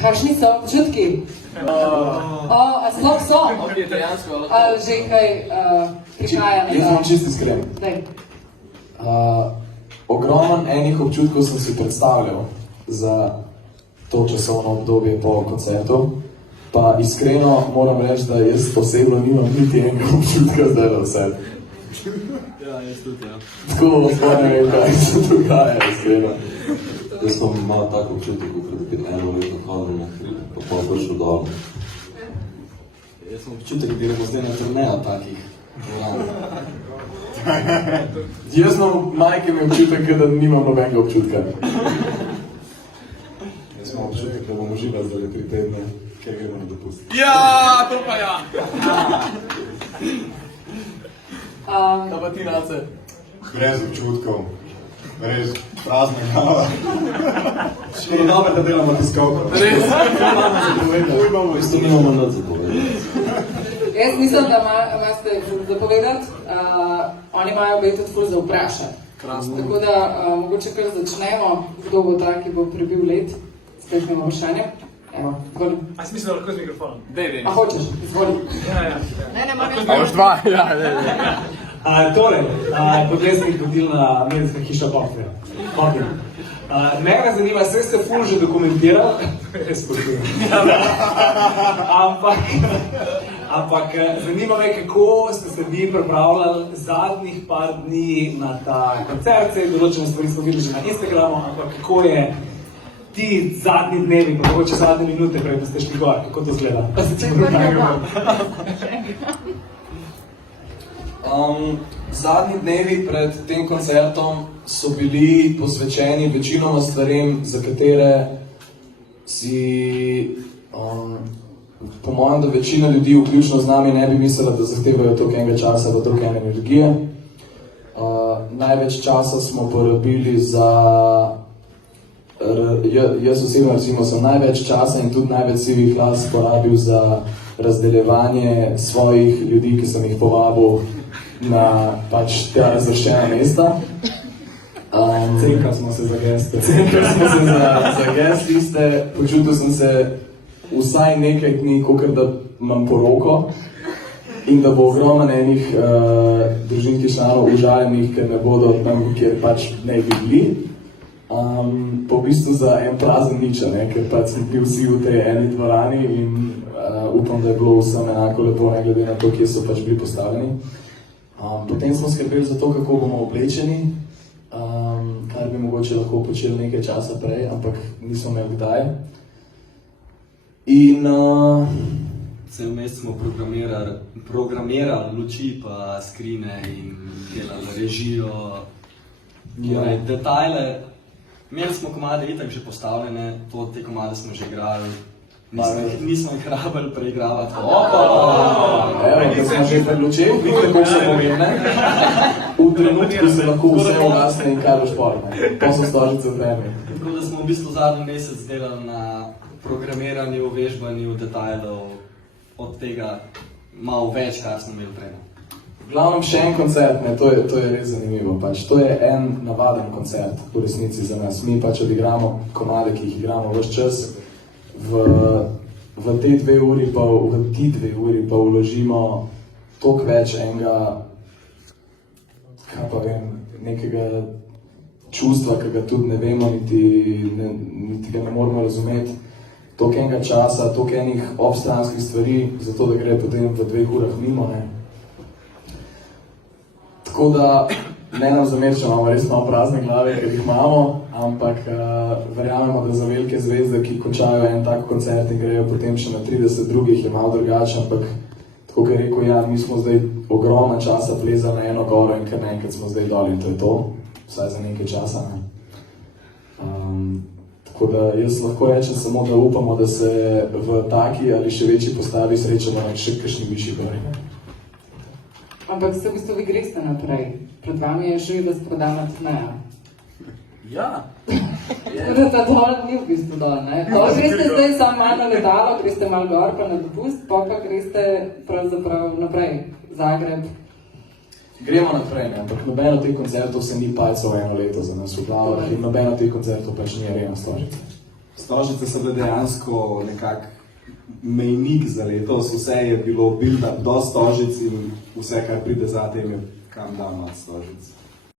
Kakšni so občutki? A sploh so? A že kaj prihaja na Jaz bom čisto iskren. Ogromen enih občutkov sem si predstavljal za to časovno obdobje po koncertu. Pa iskreno moram reči, da jaz osebno nimam niti enega občutka zdaj na vse. Ja, jaz tudi, ja. Tako ne vem, kaj se dogaja, iskreno. Jaz sem imel tako občutek, da bi eno leto hodil na hribe, pa pa prišel dol. Jaz sem občutek, da gremo zdaj na turnejo takih dvoran. Jaz imam majke mi občutek, da nimam nobenega občutka. Jaz imam občutek, da bom užival zdaj 3 tedne, kaj gremo na dopust. Ja, to pa ja! Kaj pa ti, Nace? Brez občutkov. Res prazna glava. Škoda dobro, da delamo tiskovko. Res? V bistvu nimamo nič za povedati. Jaz mislim, da imate za povedati, oni imajo biti tudi ful za vprašati. Tako da mogoče kar začnemo, kdo bo ta, ki bo prebil let, s kakšnim vprašanjem. Evo, izvoli. A si mislil, da lahko z mikrofonom? A hočeš, izvoli. Ja. Už dva, ja, ne. Torej, podlesnik vodilna medijska hiša Pofija. Mene zanima, vse ste ful že dokumentirali, res spoštujem. Ampak zanima me, kako ste se vi pripravljali zadnjih par dni na ta koncert, določene stvari smo videli že na Instagramu, ampak kako je ti zadnji dnevi, pa mogoče zadnje minute, prej pa ste šli gor, kako to izgleda? Zadnji dnevi pred tem koncertom so bili posvečeni večinoma stvarem, za katere si, po mojem, da večina ljudi, vključno z nami, ne bi mislila, da zahtevajo toliko enega časa pa toliko ene energije. Največ časa smo porabili za, jaz osebno recimo sem največ časa in tudi največ sivih las porabil za razdeljevanje svojih ljudi, ki sem jih povabil na pač ta razvrščena mesta. Cenkali smo se za geste. Cenkali smo se za guest liste, počutil sem se vsaj nekaj dni, kakor da imam poroko in da bo ogromno enih družinskih članov užaljenih, ker ne bodo tam, kjer pač ne bi bili. Po v bistvu za en prazen niča, ker pač smo bili vsi v tej eni dvorani in upam, da je bilo vsem enako lepo, ne glede na to, kje so pač bili postavljeni. Potem smo skrbeli za to, kako bomo oblečeni, kar bi mogoče lahko počeli nekaj časa prej, ampak nismo imeli kdaj. In Cel mesec smo programirali luči pa skrine in delali režijo, torej detajle. Imeli smo komade itak že postavljene, te komade smo že igrali. Nismo jih rabili preigravati. Evo, ker smo že pred lučem, vidite, kako se pomembne. V trenutku se lahko vse ugasne in kar boš pol, pa so stožice vreme. Tako da smo v bistvu zadnji mesec delali na programiranju, vežbanju detajlov, od tega malo več, kar smo imeli prej. V glavnem še en koncert, to je res zanimivo. Pač. To je en navaden koncert v resnici za nas. Mi pač odigramo komade, ki jih igramo ves čas. V ti 2 uri pa vložimo toliko več enega, kaj pa vem, nekega čustva, ki ga tudi ne vemo, niti ga ne moramo razumeti. Toliko enega časa, toliko enih obstranskih stvari, zato da gre potem v 2 urah mimo, ne. Tako da, ne nam zameriti, če imamo res malo prazne glave, ker jih imamo, ampak verjamemo, da za velike zvezde, ki končajo en tak koncert in grejo potem še na 30 drugih, je malo drugače, ampak tako kot je rekel, ja, mi smo zdaj ogromno časa plezali na eno goro in kar naenkrat smo zdaj dol in to je to, vsaj za nekaj časa, ne. Tako da jaz lahko rečem samo, da upamo, da se v taki ali še večji postavi srečamo na še kakšni višji gori. Ampak se v bistvu vi greste naprej. Pred vami je že razprodana turneja. Ja. Tako da ta dol ni v bistvu dol, ne? Dol greste zdaj samo malo na letalo, greste malo gor pa na dopust, pa greste pravzaprav naprej. Zagreb. Gremo naprej, ne? Ampak nobeno teh koncertov se ni palcev eno leto za nas v glavah in nobeno teh koncertov pač ni Arena Stožice. Stožice so bile dejansko nekak mejnik za letos, vse je bilo build-up do Stožic in vse, kar pride za tem, je kam dan od Stožic.